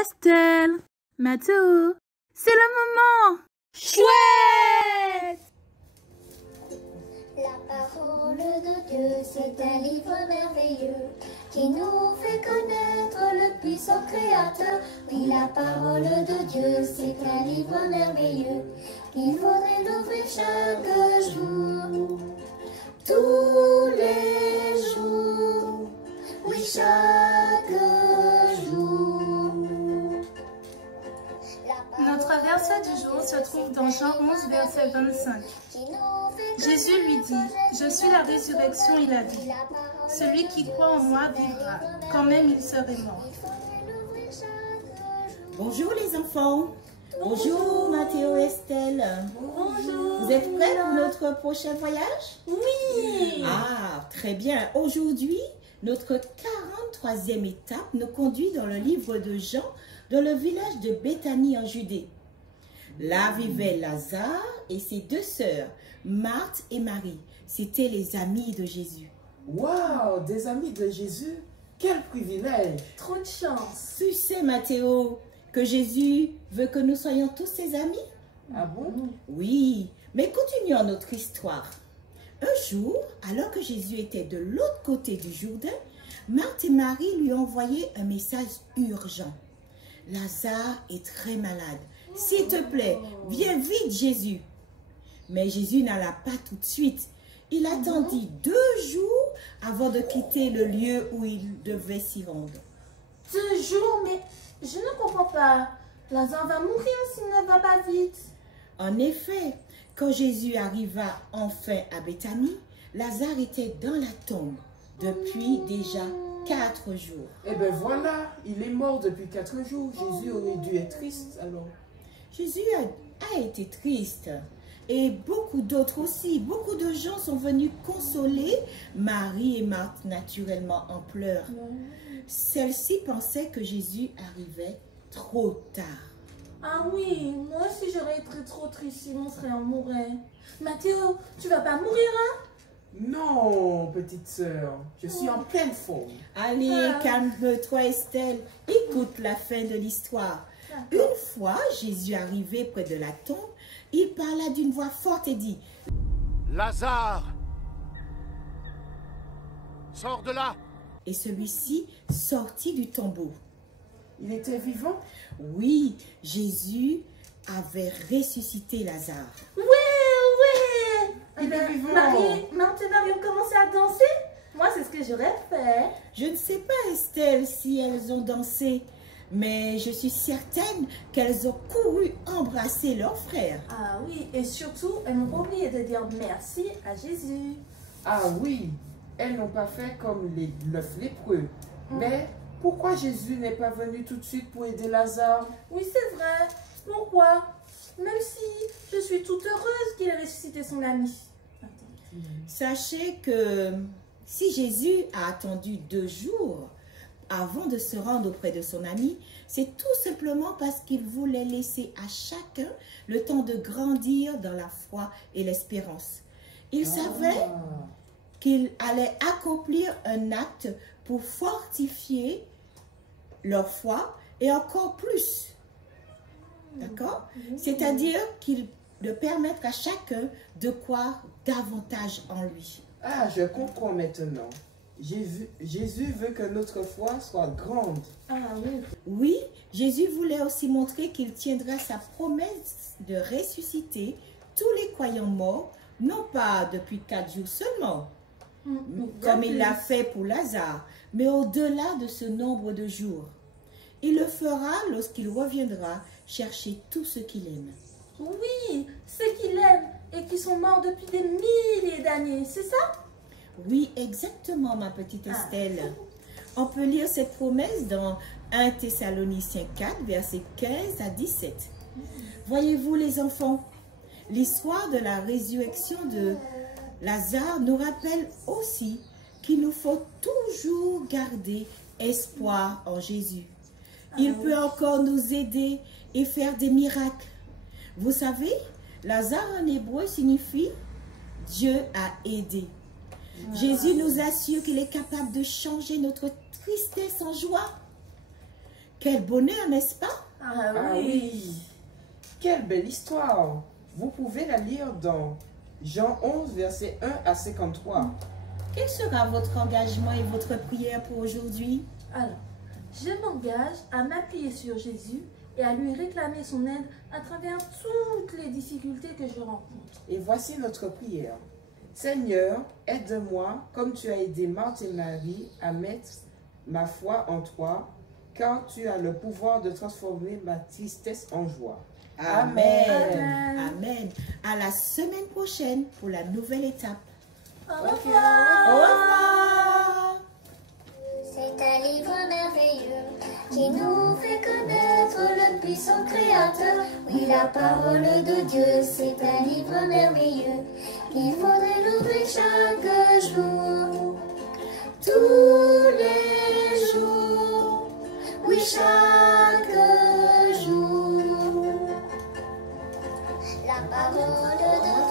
Estelle, Mathéo, c'est le moment. Chouette! La parole de Dieu, c'est un livre merveilleux qui nous fait connaître le puissant Créateur. Oui, la parole de Dieu, c'est un livre merveilleux qu'il faudrait l'ouvrir chaque jour, tous les jours, oui, chaque jour. Notre verset du jour se trouve dans Jean 11, verset 25. Jésus lui dit, « Je suis la résurrection et la vie. Celui qui croit en moi vivra, quand même il serait mort. » Bonjour les enfants. Bonjour Mathéo et Estelle. Bonjour. Vous êtes prêts pour notre prochain voyage? Oui. Ah, très bien. Aujourd'hui, notre 43e étape nous conduit dans le livre de Jean, dans le village de Béthanie en Judée. Là vivaient Lazare et ses deux sœurs, Marthe et Marie. C'étaient les amis de Jésus. Waouh, des amis de Jésus, quel privilège! Trop de chance. Tu sais, Mathéo, que Jésus veut que nous soyons tous ses amis? Ah bon? Oui, mais continuons notre histoire. Un jour, alors que Jésus était de l'autre côté du Jourdain, Marthe et Marie lui ont envoyé un message urgent. Lazare est très malade. S'il te plaît, viens vite, Jésus. Mais Jésus n'alla pas tout de suite. Il attendit 2 jours avant de quitter le lieu où il devait s'y rendre. 2 jours, mais je ne comprends pas. Lazare va mourir s'il ne va pas vite. En effet, quand Jésus arriva enfin à Béthanie, Lazare était dans la tombe depuis déjà 4 jours. Eh bien voilà, il est mort depuis 4 jours. Jésus aurait dû être triste alors. Jésus a été triste. Et beaucoup d'autres aussi. Beaucoup de gens sont venus consoler Marie et Marthe naturellement en pleurs. Celles-ci pensaient que Jésus arrivait trop tard. Ah oui, moi aussi j'aurais été trop triste si mon frère mourait. Mathéo, tu vas pas mourir, hein? Non, petite sœur, je suis en pleine forme. Allez, calme-toi Estelle. Écoute la fin de l'histoire. Une fois Jésus arrivé près de la tombe, il parla d'une voix forte et dit, « Lazare, sors de là !» Et celui-ci sortit du tombeau. Il était vivant? Oui, Jésus avait ressuscité Lazare. Ouais! Il est vivant. Marthe et Marie ont commencé à danser. Moi, c'est ce que j'aurais fait. Je ne sais pas, Estelle, si elles ont dansé, mais je suis certaine qu'elles ont couru embrasser leur frère. Ah oui, et surtout, elles n'ont pas oublié de dire merci à Jésus. Ah oui, elles n'ont pas fait comme les 9 lépreux. Mais pourquoi Jésus n'est pas venu tout de suite pour aider Lazare? Oui, c'est vrai. Pourquoi? Même si je suis toute heureuse qu'il ait ressuscité son ami. Sachez que si Jésus a attendu 2 jours avant de se rendre auprès de son ami, c'est tout simplement parce qu'il voulait laisser à chacun le temps de grandir dans la foi et l'espérance. Il savait qu'il allait accomplir un acte pour fortifier leur foi et encore plus. D'accord? C'est-à-dire de permettre à chacun de croire davantage en lui. Ah, je comprends maintenant. Jésus veut que notre foi soit grande. Ah oui. Oui, Jésus voulait aussi montrer qu'il tiendra sa promesse de ressusciter tous les croyants morts, non pas depuis 4 jours seulement, comme il l'a fait pour Lazare, mais au-delà de ce nombre de jours. Il le fera lorsqu'il reviendra chercher tout ce qu'il aime. Oui, ceux qu'il aime et qui sont morts depuis des milliers d'années, c'est ça? Oui, exactement, ma petite Estelle. On peut lire cette promesse dans 1 Thessaloniciens 4, versets 15 à 17. Voyez-vous les enfants, l'histoire de la résurrection de Lazare nous rappelle aussi qu'il nous faut toujours garder espoir en Jésus. Il peut encore nous aider et faire des miracles. Vous savez, Lazare en hébreu signifie Dieu a aidé. Jésus nous assure qu'il est capable de changer notre tristesse en joie. Quel bonheur, n'est-ce pas? Ah Ah oui. Quelle belle histoire. Vous pouvez la lire dans Jean 11, versets 1 à 53. Quel sera votre engagement et votre prière pour aujourd'hui? Alors, je m'engage à m'appuyer sur Jésus et à lui réclamer son aide à travers toutes les difficultés que je rencontre. Et voici notre prière. Seigneur, aide-moi comme tu as aidé Marthe et Marie à mettre ma foi en toi, car tu as le pouvoir de transformer ma tristesse en joie. Amen. Amen. Amen. À la semaine prochaine pour la nouvelle étape. Au Ok, revoir. Au revoir. C'est un livre merveilleux qui nous fait connaître le puissant Créateur. Oui, la parole de Dieu, c'est un livre merveilleux qu'il faudrait l'ouvrir chaque jour, tous les jours, oui, chaque jour. La parole de Dieu.